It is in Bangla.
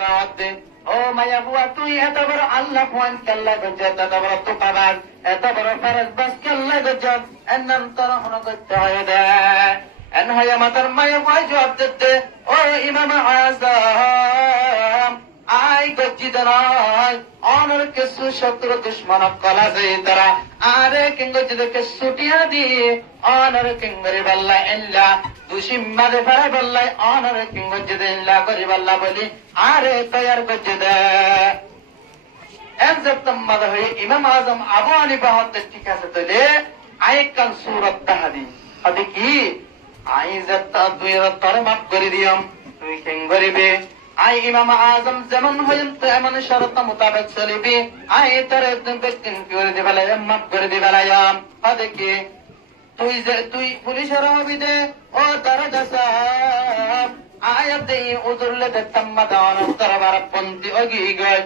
গাওয়াতে ও মায়া বুয়া তুই এত বড় আল্লাহ ফোন কাল্লা গজ্জা এত বড় তুকাবাজ এত বড় ফারাজ বাস কাল্লা গজ্জা এর নাম তোর হন করতে হয় দে এন হয় মাতার মায়া বুয়া জবাব দিতে ও ইমাম আযম আই গজ্জি দরাই অনর কিছু শত্রু দুশ্মন কলা যায় তারা আরে কিংগজ্জিদকে ছুটিয়া দিয়ে অনর কিংগরি বল্লা ইল্লা দুশিম্মাদে ফেরা বললাই অনর কিংগজ্জিদে ইল্লা করি বল্লা বলি আরে তৈয়ার গজ্জিদে একদম মাদা হয়ে ইমাম আজম আবু হানিফা হতে ঠিক আছে তাহলে আইকান সূরাত তাহাদি আদি কি আই যাত্তা তুই তোর মাফ করে দিয়াম তুই কেন গরিবে আই ইমাম আজম যেমন হইন তেমন শরত মোতাবেক চলিবি আই তোর একদম বেকিন করে দিবালাই মাফ করে দিবালায়াম আদি কি তুই পুলিশের হবিদে ও তার দাসাব আয়াতে উজুরলে দেখতাম মাদান তোর বার পন্থী অগি গয়